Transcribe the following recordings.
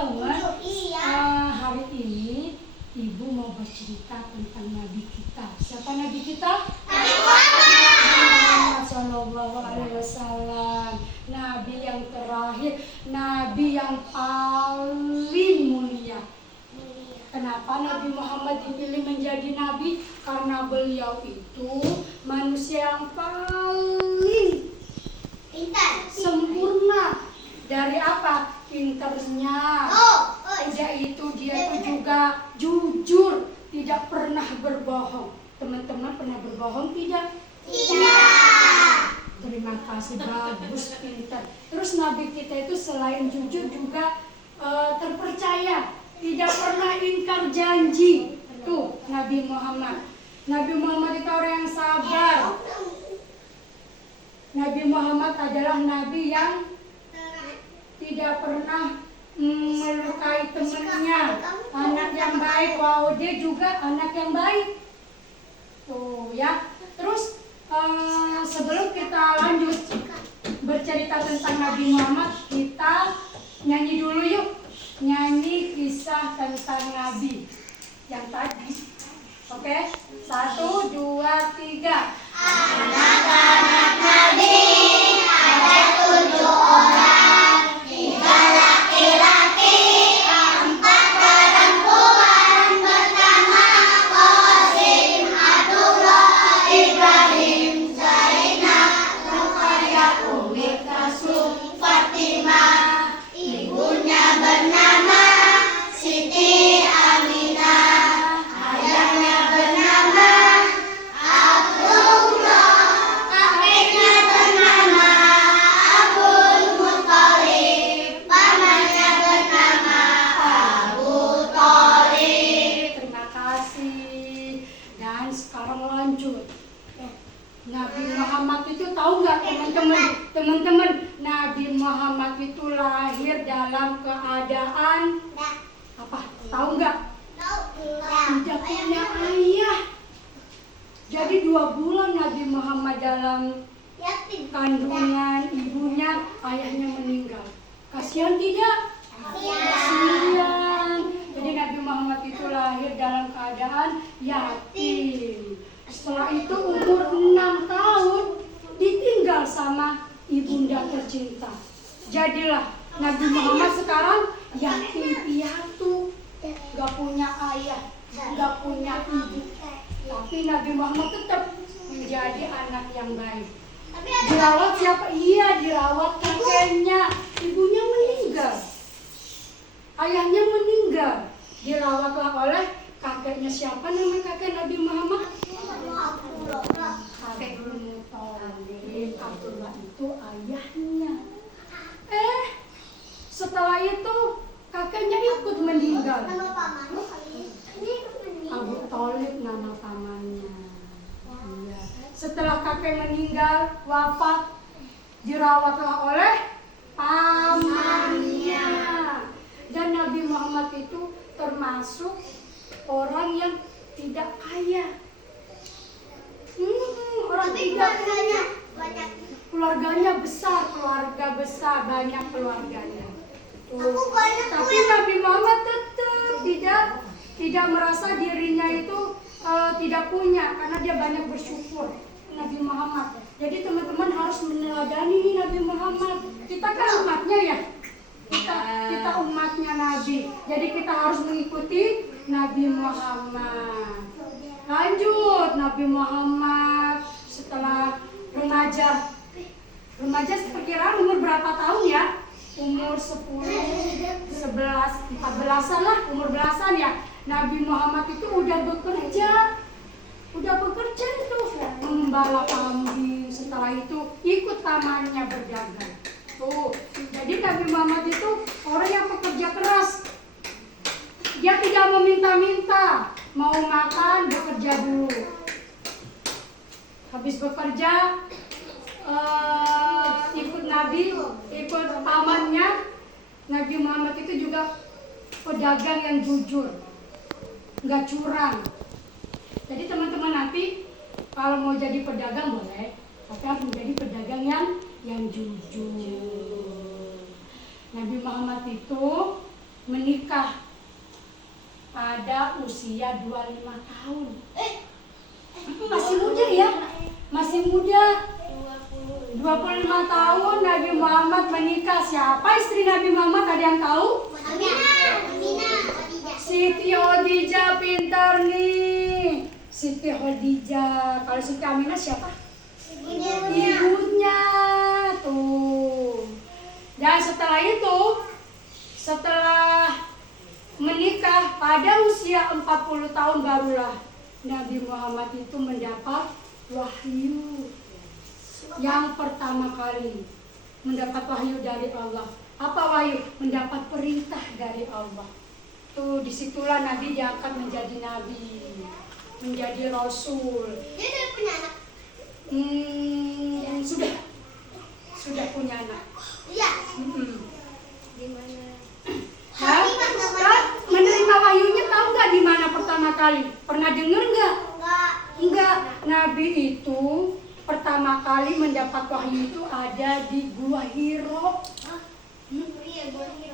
Iya. Hari ini Ibu mau bercerita tentang Nabi kita. Siapa Nabi kita? Nabi Muhammad Sallallahu Alaihi Wasallam. Nabi yang terakhir, Nabi yang paling mulia. Kenapa Nabi Muhammad dipilih menjadi Nabi? Karena beliau itu manusia yang paling sempurna. Dari apa? Pinternya. Udah itu dia itu juga jujur, tidak pernah berbohong. Teman-teman pernah berbohong tidak? Tidak. Terima kasih, bagus, pintar. Terus Nabi kita itu selain jujur juga terpercaya, tidak pernah ingkar janji. Tuh Nabi Muhammad. Nabi Muhammad itu orang yang sabar. Nabi Muhammad adalah Nabi yang tidak pernah melukai temannya, anak yang baik. Wow, dia juga anak yang baik. Tuh ya. Terus sebelum kita lanjut bercerita tentang Nabi Muhammad, kita nyanyi dulu yuk. Nyanyi kisah tentang Nabi yang tadi. Oke? 1, 2, 3. Anak-anak Nabi ada 7 orang, 3 laki-laki, 4 perempuan. Pertama Qasim, Abdullah, Ibrahim, Zainab, Ruqayyah, Umi Kalsum, Fatimah. Ibunya bernama Siti Aminah, ayahnya bernama Abdullah, kakeknya bernama Abdul Muthalib, pamannya bernama Abu Thalib. Terima kasih. Dan sekarang lanjut. Nabi Muhammad itu tahu nggak teman-teman? Teman-teman, Nabi Muhammad itu lahir dalam keadaan apa? Tahu nggak? Tidak punya ayah. Jadi 2 bulan Nabi Muhammad dalam kandungan ibunya, ayahnya meninggal. Kasihan tidak? Kasihan. Jadi Nabi Muhammad itu lahir dalam keadaan yatim. Setelah itu umur 6 tahun ditinggal sama ibunda tercinta. Jadilah Nabi Muhammad sekarang yatim piatu, gak punya ayah, gak punya ibu. Tapi Nabi Muhammad tetap menjadi anak yang baik. Dirawat siapa? Iya, dirawat kakeknya. Ibunya meninggal, ayahnya meninggal. Dirawatlah oleh kakeknya. Siapa nama kakek Nabi Muhammad? Abdul Muthalib. Abdullah itu ayahnya. Setelah itu kakeknya ikut meninggal. Abu Thalib nama pamannya. Iya. Setelah kakek meninggal, wafat, dirawatlah oleh pamannya. Dan Nabi Muhammad itu termasuk orang yang tidak kaya. Orang tidak kaya. Keluarganya besar, keluarga besar, banyak keluarganya. Tapi Nabi Muhammad tetap tidak merasa dirinya itu tidak punya, karena dia banyak bersyukur. Nabi Muhammad. Jadi teman-teman harus meneladani Nabi Muhammad. Kita kan umatnya ya. Kita umatnya Nabi. Jadi kita harus mengikuti Nabi Muhammad. Lanjut, Nabi Muhammad setelah remaja. Remaja perkiraan umur berapa tahun ya? Umur 10, 11, 14-an lah, umur belasan ya. Nabi Muhammad itu udah bekerja itu membala kambing. Setelah itu ikut tamannya berdagang. Tuh, jadi Nabi Muhammad itu orang yang pekerja keras. Dia tidak meminta-minta, mau makan bekerja dulu. Habis bekerja ikut Nabi, ikut pamannya. Nabi Muhammad itu juga pedagang yang jujur, nggak curang. Jadi teman-teman nanti kalau mau jadi pedagang boleh, tapi harus menjadi pedagang yang jujur. Nabi Muhammad itu menikah pada usia 25 tahun. Masih muda ya, masih muda. 25 tahun Nabi Muhammad menikah. Siapa istri Nabi Muhammad? Ada yang tahu? Siti Khadijah, pintar nih. Siti Khadijah. Kalau Siti Aminah siapa? Ibunya. Tuh. Dan setelah itu, setelah menikah pada usia 40 tahun barulah Nabi Muhammad itu mendapat wahyu. Yang pertama kali mendapat wahyu dari Allah. Apa wahyu? Mendapat perintah dari Allah. Tuh disitulah Nabi diangkat menjadi Nabi, menjadi Rasul. Dia udah punya anak? Sudah punya anak. Iya. Di mana? Menerima wahyunya tahu nggak di mana pertama kali? Pernah dengar nggak? Enggak. Nabi itu pertama kali mendapat wahyu itu ada di Gua Hiro.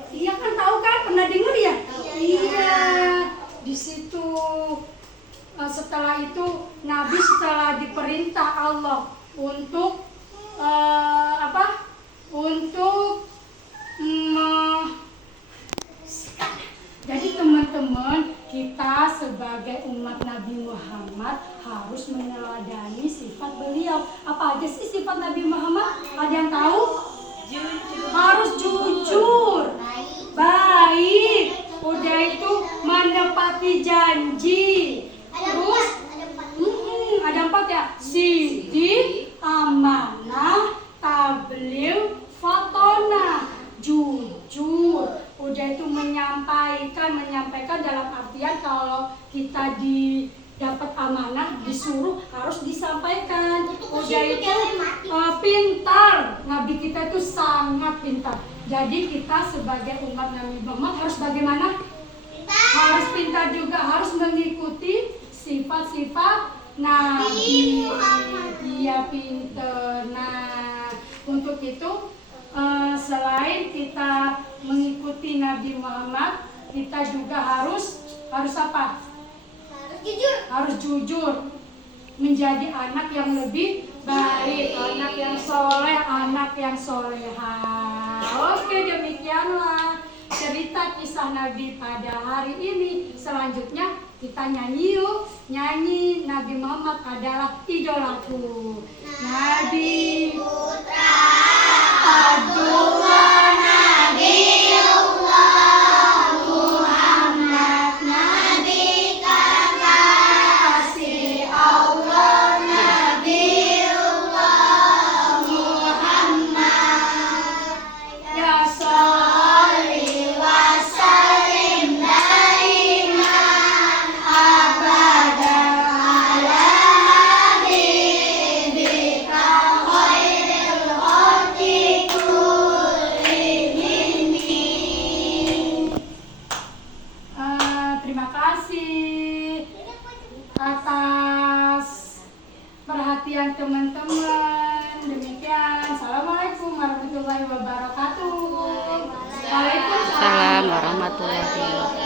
Iya kan, tahu kan? Pernah dengar ya? Iya. Di situ setelah itu Nabi setelah diperintah Allah untuk jadi teman-teman, kita sebagai umat Nabi Muhammad harus meneladani sifat beliau. Apa aja sih sifat Nabi Muhammad? Ada yang tahu? Jujur. Harus jujur, baik, udah itu menepati janji. Terus ada 4 ya. Sidik, amanah, tabligh, fatona. Jujur, udah itu menyampaikan dalam artian kalau kita dapat amanah disuruh harus disampaikan. Udah itu pintar. Nabi kita itu sangat pintar. Jadi kita sebagai umat Nabi Muhammad harus bagaimana? Harus pintar juga, harus mengikuti sifat-sifat Nabi. Dia pintar. Nah, untuk itu selain kita mengikuti Nabi Muhammad, kita juga harus apa? Harus jujur, menjadi anak yang lebih baik, anak yang soleh, anak yang soleha. Oke, demikianlah cerita kisah Nabi pada hari ini. Selanjutnya kita nyanyi yuk. Nyanyi Nabi Muhammad adalah idolaku. Nabi Putra Abdullah Nabiullah Muhammad Nabi kekasih Allah Nabiullah Muhammad ya Sholli wa sallim daiman abadan ala habibika khairil khalqi kullihim. Terima kasih atas perhatian teman-teman. Demikian. Assalamualaikum warahmatullahi wabarakatuh. Assalamualaikum warahmatullahi wabarakatuh.